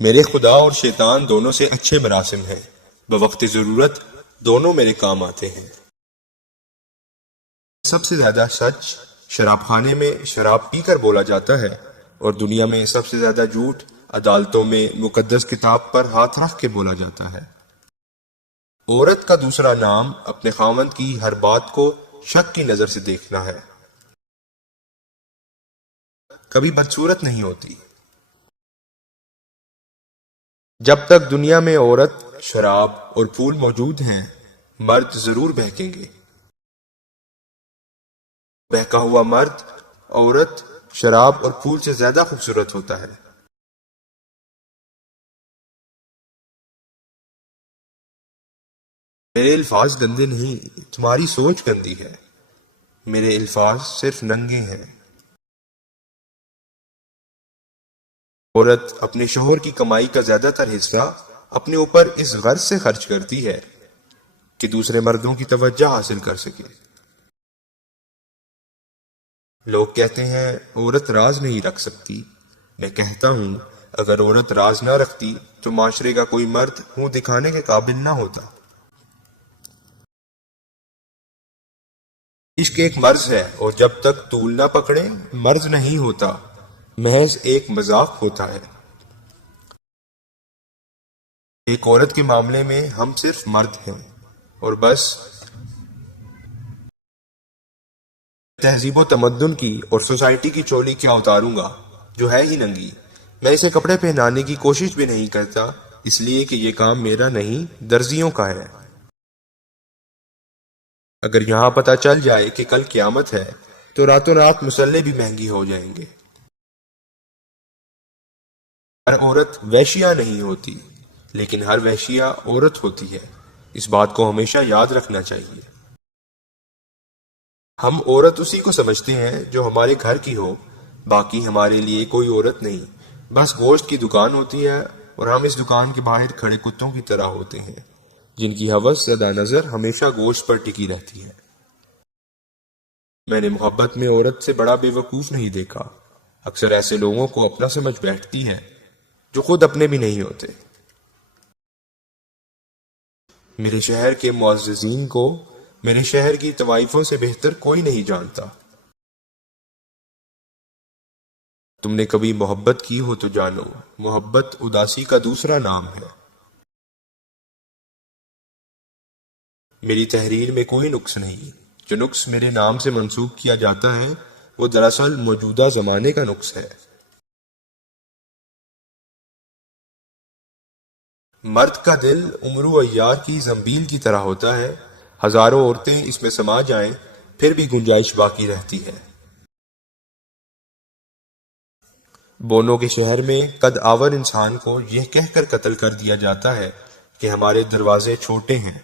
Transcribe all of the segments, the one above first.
میرے خدا اور شیطان دونوں سے اچھے مراسم ہیں، بوقت ضرورت دونوں میرے کام آتے ہیں۔ سب سے زیادہ سچ شراب خانے میں شراب پی کر بولا جاتا ہے، اور دنیا میں سب سے زیادہ جھوٹ عدالتوں میں مقدس کتاب پر ہاتھ رکھ کے بولا جاتا ہے۔ عورت کا دوسرا نام اپنے خاوند کی ہر بات کو شک کی نظر سے دیکھنا ہے۔ کبھی بدصورت نہیں ہوتی۔ جب تک دنیا میں عورت، شراب اور پھول موجود ہیں، مرد ضرور بہکیں گے۔ بہکا ہوا مرد عورت، شراب اور پھول سے زیادہ خوبصورت ہوتا ہے۔ میرے الفاظ گندے نہیں، تمہاری سوچ گندی ہے۔ میرے الفاظ صرف ننگے ہیں۔ عورت اپنے شوہر کی کمائی کا زیادہ تر حصہ اپنے اوپر اس غرض سے خرچ کرتی ہے کہ دوسرے مردوں کی توجہ حاصل کر سکے۔ لوگ کہتے ہیں عورت راز نہیں رکھ سکتی۔ میں کہتا ہوں اگر عورت راز نہ رکھتی تو معاشرے کا کوئی مرد منہ دکھانے کے قابل نہ ہوتا۔ عشق ایک مرض ہے، اور جب تک طول نہ پکڑے مرض نہیں ہوتا، محض ایک مذاق ہوتا ہے۔ ایک عورت کے معاملے میں ہم صرف مرد ہیں اور بس۔ تہذیب و تمدن کی اور سوسائٹی کی چولی کیا اتاروں گا جو ہے ہی ننگی۔ میں اسے کپڑے پہنانے کی کوشش بھی نہیں کرتا، اس لیے کہ یہ کام میرا نہیں، درزیوں کا ہے۔ اگر یہاں پتہ چل جائے کہ کل قیامت ہے تو راتوں رات مسلح بھی مہنگی ہو جائیں گے۔ ہر عورت ویشیا نہیں ہوتی، لیکن ہر ویشیا عورت ہوتی ہے۔ اس بات کو ہمیشہ یاد رکھنا چاہیے۔ ہم عورت اسی کو سمجھتے ہیں جو ہمارے گھر کی ہو، باقی ہمارے لیے کوئی عورت نہیں، بس گوشت کی دکان ہوتی ہے، اور ہم اس دکان کے باہر کھڑے کتوں کی طرح ہوتے ہیں جن کی ہوس زدہ نظر ہمیشہ گوشت پر ٹکی رہتی ہے۔ میں نے محبت میں عورت سے بڑا بے وقوف نہیں دیکھا۔ اکثر ایسے لوگوں کو اپنا سمجھ بیٹھتی ہے جو خود اپنے بھی نہیں ہوتے۔ میرے شہر کے معززین کو میرے شہر کی طوائفوں سے بہتر کوئی نہیں جانتا۔ تم نے کبھی محبت کی ہو تو جانو، محبت اداسی کا دوسرا نام ہے۔ میری تحریر میں کوئی نقص نہیں۔ جو نقص میرے نام سے منسوب کیا جاتا ہے وہ دراصل موجودہ زمانے کا نقص ہے۔ مرد کا دل عمرو عیار کی زنبیل کی طرح ہوتا ہے، ہزاروں عورتیں اس میں سما جائیں پھر بھی گنجائش باقی رہتی ہے۔ بونو کے شہر میں قد آور انسان کو یہ کہہ کر قتل کر دیا جاتا ہے کہ ہمارے دروازے چھوٹے ہیں۔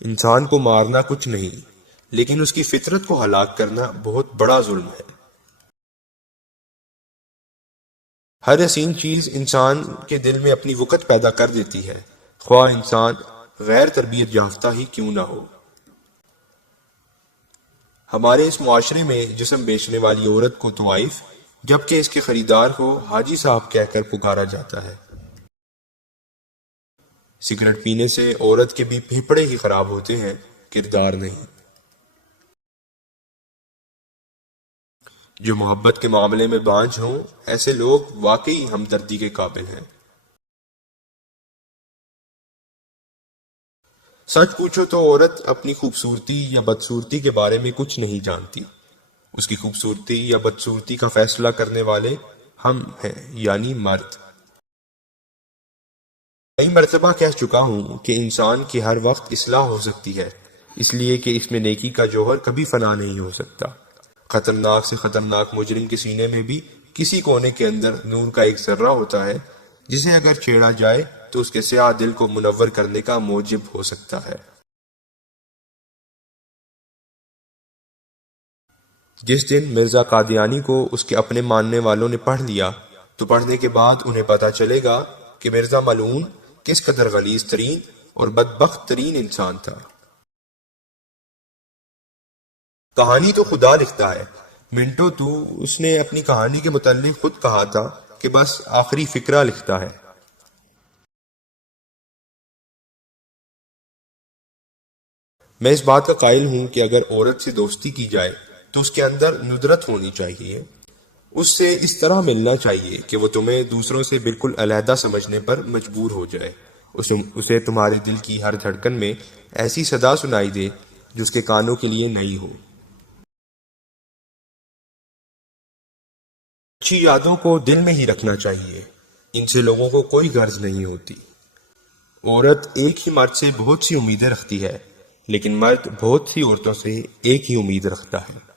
انسان کو مارنا کچھ نہیں، لیکن اس کی فطرت کو ہلاک کرنا بہت بڑا ظلم ہے۔ ہر حسین چیز انسان کے دل میں اپنی وقت پیدا کر دیتی ہے، خواہ انسان غیر تربیت یافتہ ہی کیوں نہ ہو۔ ہمارے اس معاشرے میں جسم بیچنے والی عورت کو طوائف، جبکہ اس کے خریدار کو حاجی صاحب کہہ کر پکارا جاتا ہے۔ سگریٹ پینے سے عورت کے بھی پھیپھڑے ہی خراب ہوتے ہیں، کردار نہیں۔ جو محبت کے معاملے میں بانجھ ہوں، ایسے لوگ واقعی ہمدردی کے قابل ہیں۔ سچ پوچھو تو عورت اپنی خوبصورتی یا بدصورتی کے بارے میں کچھ نہیں جانتی۔ اس کی خوبصورتی یا بدصورتی کا فیصلہ کرنے والے ہم ہیں، یعنی مرد۔ کئی مرتبہ کہہ چکا ہوں کہ انسان کی ہر وقت اصلاح ہو سکتی ہے، اس لیے کہ اس میں نیکی کا جوہر کبھی فنا نہیں ہو سکتا۔ خطرناک سے خطرناک مجرم کے سینے میں بھی کسی کونے کے اندر نور کا ایک ذرہ ہوتا ہے، جسے اگر چھیڑا جائے تو اس کے سیاہ دل کو منور کرنے کا موجب ہو سکتا ہے۔ جس دن مرزا قادیانی کو اس کے اپنے ماننے والوں نے پڑھ لیا تو پڑھنے کے بعد انہیں پتا چلے گا کہ مرزا ملعون کس قدر غلیظ ترین اور بدبخت ترین انسان تھا۔ کہانی تو خدا لکھتا ہے، منٹو تو اس نے اپنی کہانی کے متعلق خود کہا تھا کہ بس آخری فقرہ لکھتا ہے۔ میں اس بات کا قائل ہوں کہ اگر عورت سے دوستی کی جائے تو اس کے اندر ندرت ہونی چاہیے، اس سے اس طرح ملنا چاہیے کہ وہ تمہیں دوسروں سے بالکل علیحدہ سمجھنے پر مجبور ہو جائے، اسے تمہارے دل کی ہر دھڑکن میں ایسی صدا سنائی دے جو اس کے کانوں کے لیے نئی ہو۔ اچھی یادوں کو دل میں ہی رکھنا چاہیے، ان سے لوگوں کو کوئی غرض نہیں ہوتی۔ عورت ایک ہی مرد سے بہت سی امیدیں رکھتی ہے، لیکن مرد بہت سی عورتوں سے ایک ہی امید رکھتا ہے۔